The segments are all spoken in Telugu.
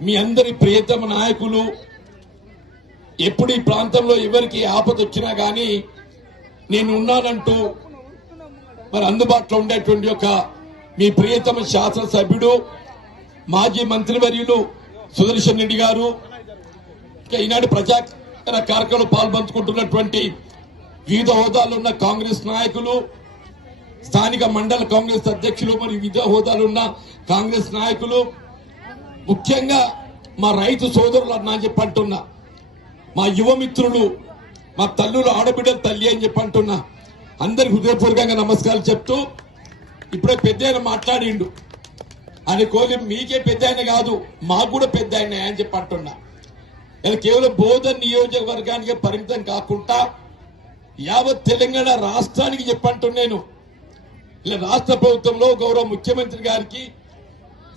మీ అందరి ప్రియతమ నాయకులు ఎప్పుడు ఈ ప్రాంతంలో ఎవరికి ఆపద వచ్చినా కానీ నేను ఉన్నానంటూ మరి అందుబాటులో ఉండేటువంటి ఒక మీ ప్రియతమ శాసనసభ్యుడు మాజీ మంత్రివర్యులు సుదర్శన్ రెడ్డి గారు ఇంకా ఈనాడు ప్రజా కార్యక్రమంలో పాల్పంచుకుంటున్నటువంటి వివిధ హోదాలు ఉన్న కాంగ్రెస్ నాయకులు స్థానిక మండల కాంగ్రెస్ అధ్యక్షులు మరియు వివిధ హోదాలు ఉన్న కాంగ్రెస్ నాయకులు ముఖ్యంగా మా రైతు సోదరులు అన్నా అని చెప్పి అంటున్నా. మా యువమిత్రులు మా తల్లులు ఆడబిడ్డల తల్లి అని చెప్పి అంటున్నా. అందరికి హృదయపూర్వకంగా నమస్కారాలు చెప్తూ ఇప్పుడే పెద్ద ఆయన మాట్లాడిండు. అని కోలి మీకే పెద్ద ఆయన కాదు మాకు కూడా పెద్ద ఆయన అని చెప్పి అంటున్నా. ఇలా కేవలం బోధన్ నియోజకవర్గానికి పరిమితం కాకుండా యావత్ తెలంగాణ రాష్ట్రానికి చెప్పంటున్నాను ఇలా రాష్ట్ర ప్రభుత్వంలో గౌరవ ముఖ్యమంత్రి గారికి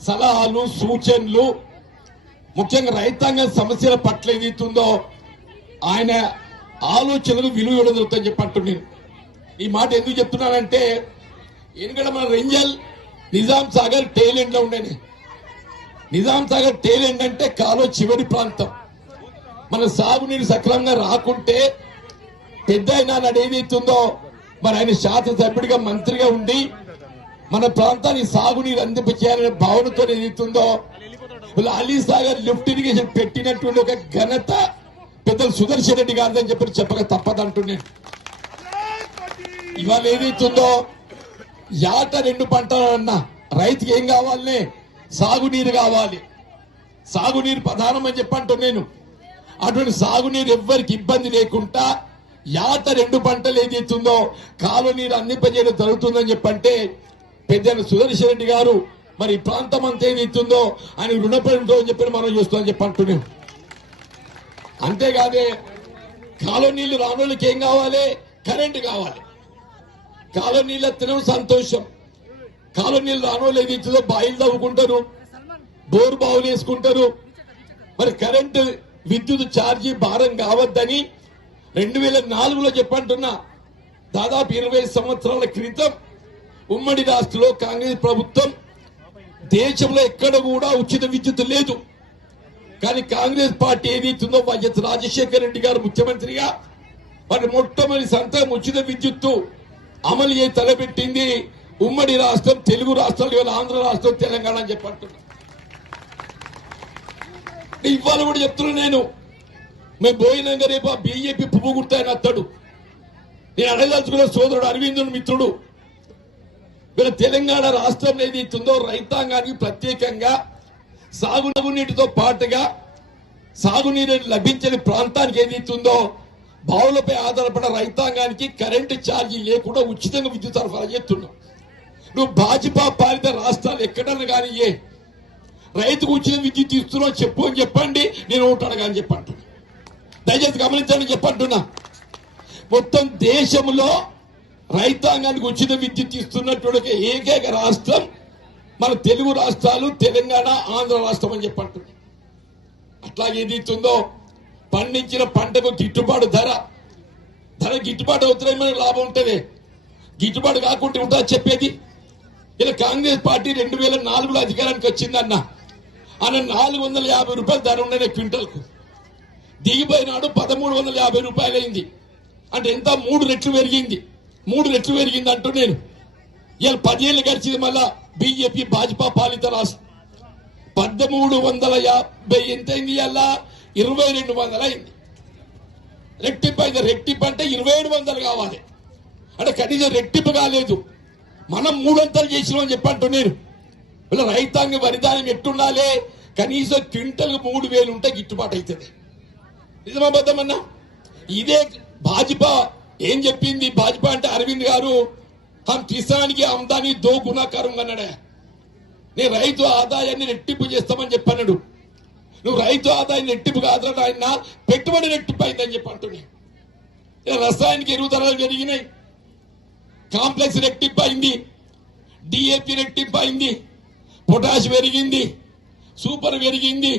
సలహాలు సూచనలు ముఖ్యంగా రైతాంగ సమస్యల పట్ల ఏదైతుందో ఆయన ఆలోచనలు విలువ ఇవ్వడం జరుగుతుందని చెప్పంటున్నాను ఈ మాట ఎందుకు చెప్తున్నానంటే ఎందుకంటే మన రెంజల్ నిజాం సాగర్ టేల్ ఎండ్లో ఉండేది నిజాం సాగర్ టేల్ ఎండ్ అంటే కాలో చివరి ప్రాంతం. మన సాగునీరు సక్రమంగా రాకుంటే పెద్ద అయినా నాడు ఏదైతుందో మరి ఆయన శాసనసభ్యుడిగా మంత్రిగా ఉండి మన ప్రాంతానికి సాగునీరు అందింపచేయాలనే భావనతో ఏదైతుందో అలీ సాగర్ లిఫ్ట్ ఇరిగేషన్ పెట్టినటువంటి ఒక ఘనత పెద్దలు సుదర్శన్ రెడ్డి గారిదని చెప్పి చెప్పక తప్పదంటున్నాను ఇవాళ ఏదైతుందో యాట రెండు పంటలు అన్న రైతుకి ఏం కావాలి సాగునీరు కావాలి. సాగునీరు ప్రధానం అని చెప్పంటూ నేను. అటువంటి సాగునీరు ఎవ్వరికి ఇబ్బంది లేకుండా యాట రెండు పంటలు ఏదైతుందో కాలు నీరు అందింపజేయడం జరుగుతుందని చెప్పంటే పెద్ద సుదర్శన్ రెడ్డి గారు మరి ప్రాంతం అంతా ఏదైతుందో ఆయన రుణపడి ఉంటుందో అని చెప్పి మనం చూస్తామని చెప్పంటున్నాం అంతేకాదే కాలో నీళ్ళు రానోళ్ళకి ఏం కావాలి? కరెంటు కావాలి. కాలో నీళ్ళ తినడం సంతోషం. కాలో నీళ్ళు రానోళ్ళు ఏది ఇచ్చిందో బాయిలు తవ్వుకుంటారు బోర్ బావులు వేసుకుంటారు. మరి కరెంటు విద్యుత్ ఛార్జీ భారం కావద్దని రెండు వేల నాలుగులో చెప్పంటున్నా. దాదాపు ఇరవై సంవత్సరాల క్రితం ఉమ్మడి రాష్ట్రంలో కాంగ్రెస్ ప్రభుత్వం దేశంలో ఎక్కడ కూడా ఉచిత విద్యుత్ లేదు. కానీ కాంగ్రెస్ పార్టీ ఏదైతుందో వైఎస్ రాజశేఖర రెడ్డి గారు ముఖ్యమంత్రిగా మరి మొట్టమొదటి సంతకం ఉచిత విద్యుత్తు అమలు చేసి తలపెట్టింది ఉమ్మడి రాష్ట్రం తెలుగు రాష్ట్రాలు ఇవాళ ఆంధ్ర రాష్ట్రం తెలంగాణ అని చెప్పంటున్నా ఇవాళ కూడా చెప్తున్నా నేను. మేము పోయినాక రేపు ఆ బీజేపీ పువ్వు గుర్తాయని అత్తడు. నేను అడగదలుచుకున్న సోదరుడు అరవిందుడు మిత్రుడు. వీళ్ళ తెలంగాణ ఏది ఏదైతుందో రైతాంగానికి ప్రత్యేకంగా సాగునీటితో పాటుగా సాగునీరు లభించని ప్రాంతానికి ఏదైతుందో బావులపై ఆధారపడిన రైతాంగానికి కరెంటు ఛార్జీ లేకుండా ఉచితంగా విద్యుత్ సరఫరా చేస్తున్నావు నువ్వు భాజపా పాలిత రాష్ట్రాలు ఎక్కడన్నా కానీ ఏ రైతుకు ఉచిత విద్యుత్ ఇస్తున్నావు చెప్పు అని చెప్పండి నేను ఉంటాను కానీ చెప్పంటున్నా. దయచేసి గమనించండి చెప్పంటున్నా. మొత్తం దేశంలో రైతాంగానికి ఉచిత విద్యుత్ ఇస్తున్నటువంటి ఏకైక రాష్ట్రం మన తెలుగు రాష్ట్రాలు తెలంగాణ ఆంధ్ర రాష్ట్రం అని చెప్పంటుంది. అట్లాగే ఏది ఇస్తుందో పండించిన పంటకు గిట్టుబాటు ధర. ధర గిట్టుబాటు అవుతున్నాయి మనకు లాభం ఉంటుంది గిట్టుబాటు కాకుండా ఉంటుందా చెప్పేది. ఇలా కాంగ్రెస్ పార్టీ రెండు వేల నాలుగులో అధికారానికి వచ్చిందన్న. అన్న నాలుగు వందల యాభై రూపాయలు ధర ఉండే క్వింటల్కు. దిగిపోయినాడు పదమూడు వందల యాభై రూపాయలు అయింది అంటే ఎంత? మూడు రెట్లు పెరిగింది. మూడు రెట్లు పెరిగింది అంటూ నేను. ఇవాళ పదేళ్ళు గడిచింది మళ్ళా బీజేపీ భాజపా పాలిత రాష్ట్రం. పద్దమూడు వందల యాభై ఎంత అయింది అలా ఇరవై రెండు వందలు అయింది రెట్టింపు అయింది రెట్టింపు అంటే ఇరవై ఏడు వందలు కావాలి. అంటే కనీసం రెట్టింపు కాలేదు. మనం మూడొంతలు చేసినామని చెప్పంటూ నేను. ఇలా రైతాంగ వరిధాన్యం ఎట్టుండాలి? కనీసం క్వింటల్ మూడు వేలు ఉంటే గిట్టుబాటు అవుతుంది. నిజమాబద్దమన్నా ఇదే భాజపా ఏం చెప్పింది? భాజపా అంటే అరవింద్ గారు హమ్ కిసాన్కి ఆమ్దాని దో గుణాకారం అన్నాడే. నేను రైతు ఆదాయాన్ని రెట్టింపు చేస్తామని చెప్పన్నాడు. నువ్వు రైతు ఆదాయాన్ని రెట్టింపు కాదురా ఆయన పెట్టుబడి రెట్టింపు అయిందని చెప్పి అంటున్నాయి రసాయనిక ఎరువు ధరలు పెరిగినాయి. కాంప్లెక్స్ రెట్టింపు అయింది డిఏపి రెట్టింపు అయింది పొటాష్ పెరిగింది. సూపర్ పెరిగింది.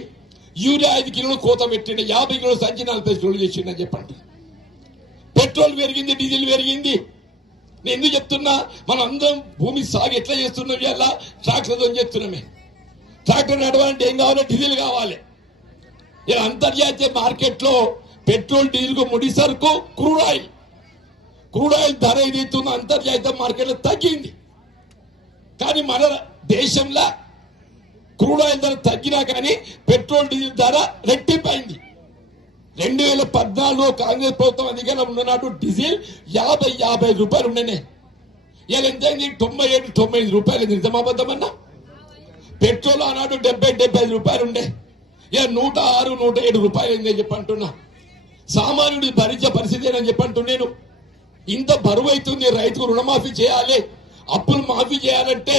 యూరియా ఐదు కిలోలు కోత పెట్టిండు. యాభై కిలోలు సంచి నలభై కిలోలు చేసిండని చెప్పండి పెట్రోల్ పెరిగింది డీజిల్ పెరిగింది. నేను ఎందుకు చెప్తున్నా? మనం అందరం భూమి సాగు ఎట్లా చేస్తున్నాం ఇలా ట్రాక్టర్తో చేస్తున్నామే. ట్రాక్టర్ నడవాలంటే ఏం కావాలి? డీజిల్ కావాలి. ఇలా అంతర్జాతీయ మార్కెట్లో పెట్రోల్ డీజిల్కు ముడి సరుకు క్రూడ్ ఆయిల్. క్రూడ్ ఆయిల్ ధర ఏదైతుందో అంతర్జాతీయ మార్కెట్లో తగ్గింది. కానీ మన దేశంలో క్రూడ్ ఆయిల్ ధర తగ్గినా కానీ పెట్రోల్ డీజిల్ ధర రెట్టింపైంది రెండు వేల పద్నాలుగులో కాంగ్రెస్ ప్రభుత్వం అధికారంలో ఉన్ననాడు డీజిల్ యాభై యాభై రూపాయలు ఉండనే ఇలా ఎంత తొంభై ఏడు తొంభై ఐదు రూపాయలు నిజమాబద్ధమన్నా పెట్రోల్ ఆనాడు డెబ్బై డెబ్బై ఐదు రూపాయలు ఉండే. ఇక నూట ఆరు నూట ఏడు రూపాయలు అయిందని చెప్పి అంటున్నా. సామాన్యుడి భరించే పరిస్థితి అని చెప్పంటున్నాను ఇంత బరువు అవుతుంది రైతుకు రుణమాఫీ చేయాలి. అప్పులు మాఫీ చేయాలంటే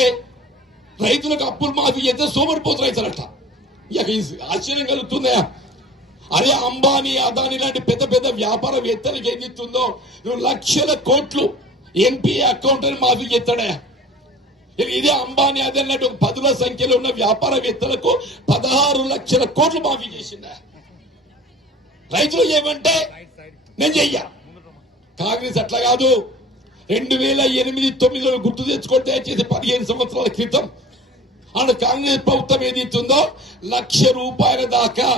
రైతులకు అప్పులు మాఫీ చేస్తే సోమరిపోతు రైతులట. ఇక ఆశ్చర్యం కలుగుతుందా అదే అంబానీ అదాని లాంటి పెద్ద పెద్ద వ్యాపారవేత్తలకు ఏం ఇస్తుందో నువ్వు లక్షల కోట్లు ఎన్పిఏ అకౌంట్ అని మాఫీ చేస్తాడే ఇదే అంబానీ అదే లాంటి ఒక పదుల సంఖ్యలో ఉన్న వ్యాపారవేత్తలకు పదహారు లక్షల కోట్లు మాఫీ చేసిందా? రైతులు ఏమంటే నేను చెయ్యా. కాంగ్రెస్ అట్లా కాదు. రెండు వేల ఎనిమిది తొమ్మిదిలో గుర్తు తెచ్చుకుంటే దయచేసి పదిహేను సంవత్సరాల క్రితం. ఆడ కాంగ్రెస్ ప్రభుత్వం ఏది ఇస్తుందో లక్ష రూపాయల దాకా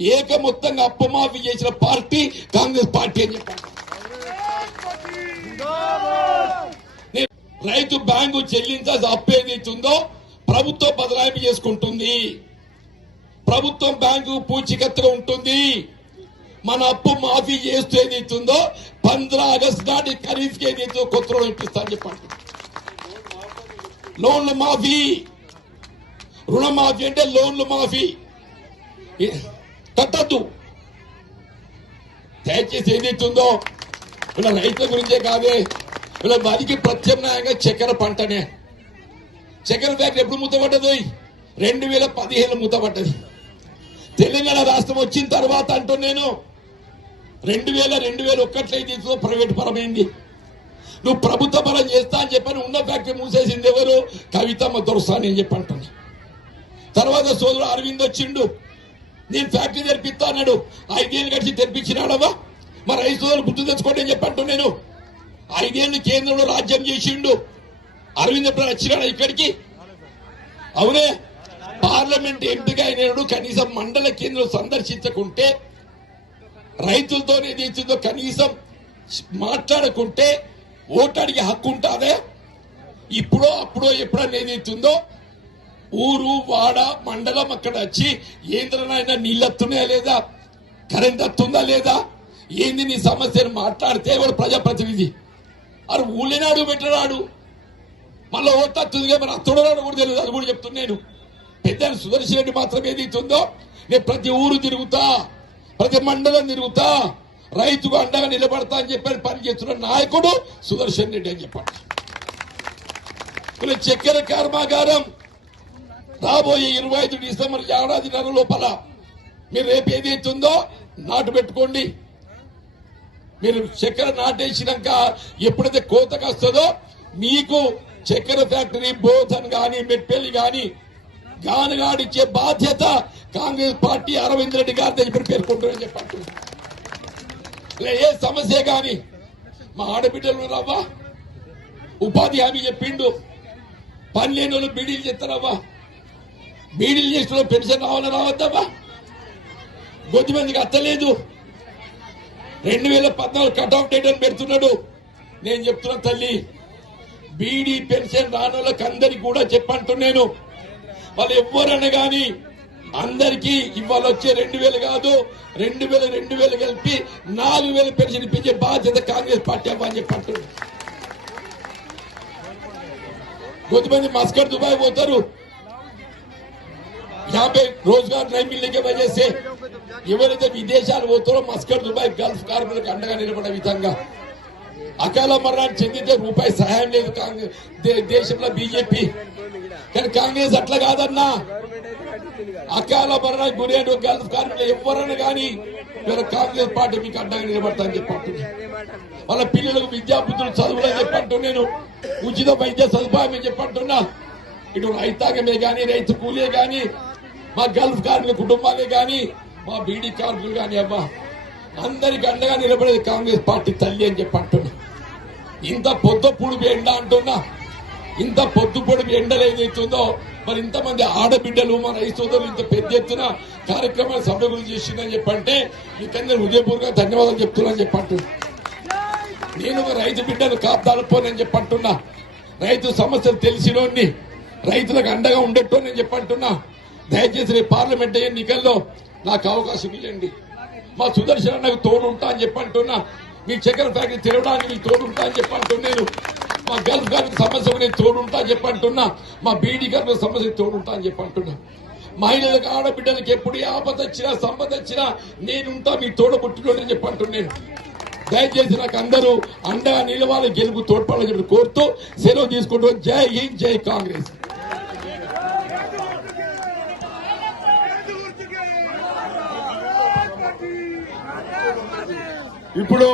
ఏక మొత్తంగా అప్పమాఫీ చేసిన పార్టీ కాంగ్రెస్ పార్టీ అని చెప్పారు రైతు బ్యాంకు చెల్లించాల్సిన అప్పు ఏదైతుందో ప్రభుత్వం బదలాయింపు చేసుకుంటుంది. ప్రభుత్వం బ్యాంకు పూచికత్తుగా ఉంటుంది. మన అప్పు మాఫీ చేస్తూ ఏదైతుందో పంద్రా ఆగస్టు నాటి ఖరీఫ్ ఏది ఏదైతే కొత్త రుణం ఇప్పిస్తా చెప్పండి లోన్లు మాఫీ. రుణమాఫీ అంటే లోన్లు మాఫీ. ఏ- దయచేసి ఏదైతుందో ఇలా రైతుల గురించే కాదే ఇలా వరికి ప్రత్యామ్నాయంగా చక్కెర పంటనే. చక్కెర ఫ్యాక్టరీ ఎప్పుడు మూతపడ్డది? రెండు వేల పదిహేను ముద్దపడ్డది తెలంగాణ రాష్ట్రం వచ్చిన తర్వాత అంటూ నేను రెండు వేల రెండు వేల ఒక్కట్లో తీసుకుని ప్రైవేట్ పరమైంది. నువ్వు ప్రభుత్వ పరం చేస్తా అని చెప్పని ఉన్న ఫ్యాక్టరీ మూసేసింది ఎవరు? కవితమ్మ దొరసాని అని చెప్పి అంటున్నా తర్వాత సోదరుడు అరవింద్ వచ్చిండు. నేను ఫ్యాక్టరీ తెరిపిస్తా అన్నాడు. ఐదేళ్ళు గడిచి తెరిపించినాడవా మరి ఐదు సోదరులు గుర్తు తెచ్చుకోండి అని చెప్పంటు నేను. ఐదేళ్ళు కేంద్రంలో రాజ్యం చేసిండు. అరవింద్ వచ్చినాడు ఇక్కడికి? అవునే. పార్లమెంట్ ఎంపిక అయినాడు. కనీసం మండల కేంద్రం సందర్శించకుంటే రైతులతో ఏదైతుందో కనీసం మాట్లాడకుంటే ఓటు హక్కు ఉంటుందే? ఇప్పుడో అప్పుడో ఎప్పుడన్నా ఏదైతుందో ఊరు వాడ మండలం అక్కడ వచ్చి ఏంద్రనైనా నీళ్ళు వస్తున్నాయా లేదా? కరెంట్ వస్తుందా లేదా? ఏంది నీ సమస్యను మాట్లాడితే వాడు ప్రజాప్రతినిధి? అరే ఊళ్ళేనాడు పెట్టడాడు మళ్ళీ ఓట్ వస్తుందిగా మరి అత్తుడరాడు కూడా తెలియదు అది కూడా చెప్తున్నాను పెద్ద సుదర్శన్ రెడ్డి మాత్రం ఏదైతుందో నేను ప్రతి ఊరు తిరుగుతా ప్రతి మండలం తిరుగుతా రైతుకు అండగా నిలబడతా అని చెప్పి పని చేస్తున్న నాయకుడు సుదర్శన్ రెడ్డి అని చెప్పండి చక్కెర కర్మాగారం రాబోయే ఇరవై ఐదు డిసెంబర్ ఏడాదిన్నర లోపల మీరు రేపు ఏదైతుందో నాటు పెట్టుకోండి. మీరు చక్కెర నాటేసినాక ఎప్పుడైతే కోతకు వస్తుందో మీకు చక్కెర ఫ్యాక్టరీ బోధన్ గాని మెట్పల్లి గాని గానుగాడిచ్చే బాధ్యత కాంగ్రెస్ పార్టీ అరవింద్ రెడ్డి గారి దగ్గర పేర్కొంటారని చెప్పండి ఏ సమస్య గాని. మా ఆడబిడ్డలు రవ్వా ఉపాధి హామీ చెప్పిండు. పని లేని వాళ్ళు బీడీలు చేస్తారవ్వా బీడీలు చేసిన పెన్షన్ రావాలని రావద్దమ్మా? కొద్దిమందికి అత్తలేదు. రెండు వేల పద్నాలుగు కట్ ఆఫ్ డేట్ అని పెడుతున్నాడు. నేను చెప్తున్నా తల్లి బీడీ పెన్షన్ రాని వాళ్ళకి అందరికి కూడా చెప్పంటున్నాను. వాళ్ళు ఎవ్వరన్నా గాని అందరికీ ఇవాళ వచ్చే రెండు వేలు కాదు రెండు వేలు రెండు వేలు కలిపి నాలుగు వేలు పెన్షన్ ఇప్పించే బాధ్యత కాంగ్రెస్ పార్టీ అని చెప్పి కొద్దిమంది మస్కర్ దుబాయ్ పోతారు. యాభై रोजगार नहीं मिलने की वजह से ఎవరైతే విదేశాలు పోతారో మస్కట్ దుబాయ్ గల్ఫ్ కార్మికులకు అండగా నిలబడే విధంగా అకాల మరణాన్ని చెందితే రూపాయి సహాయం లేదు కాంగ్రెస్ దే- దేశంలో బీజేపీ కానీ కాంగ్రెస్ అట్లా కాదన్నా అకాల మరణానికి గురి అయిన గల్ఫ్ కార్మికులు ఎవరైనా కానీ వీళ్ళ కాంగ్రెస్ పార్టీ మీకు అండగా నిలబడతా అని చెప్పంటున్నాను వాళ్ళ పిల్లలకు విద్యాబుద్ధులు చదువులని చెప్పంటూ నేను ఉచిత వైద్య సదుపాయం చెప్పంటున్నా ఇటు రైతాంగమే గాని రైతు కూలే గాని మా గల్ఫ్ కార్మిక కుటుంబాలే కానీ మా బీడీ కార్మికులు కాని అబ్బా అందరికి అండగా నిలబడేది కాంగ్రెస్ పార్టీ తల్లి అని చెప్పంటున్నా ఇంత పొద్దు పొడుపు ఎండ అంటున్నా. ఇంత పొద్దు పొడుపు ఎండలు ఏదైతుందో మరి ఇంతమంది ఆడబిడ్డలు మన రైతు సోదరులు ఇంత పెద్ద ఎత్తున కార్యక్రమాలు సభ్యులు చేసిందని చెప్పంటే మీకందరూ హృదయపూర్వక ధన్యవాదాలు చెప్తున్నాను చెప్పంటున్నా నేను ఒక రైతు బిడ్డను కాపాడుకోనని చెప్పంటున్నా రైతు సమస్యలు తెలిసినోడిని రైతులకు అండగా ఉండేటోని నేను చెప్పంటున్నా దయచేసి రేపు పార్లమెంట్ ఎన్నికల్లో నాకు అవకాశం ఇవ్వండి. మా సుదర్శన నాకు తోడుంటా అని చెప్పంటున్నా మీ చక్కెర ఫ్యాక్టరీ తిరగడానికి మీకు తోడుంటా అని చెప్పంటున్నాను మా గల్ఫ్ గారికి సమస్య నేను తోడుంటా అని చెప్పంటున్నా మా బీడీ గారికి సమస్య తోడుంటా అని చెప్పంటున్నా మహిళలకు ఆడబిడ్డలకు ఎప్పుడు ఆపద వచ్చినా సంపద వచ్చినా నేనుంటా మీ తోడబుట్టినోడని చెప్పంటున్నాను దయచేసి నాకు అందరూ అండగా నిలవాలి గెలుపు తోడ్పడాలని చెప్పి కోరుతూ సెలవు తీసుకుంటూ జై హింద్ జై కాంగ్రెస్. ఇప్పుడు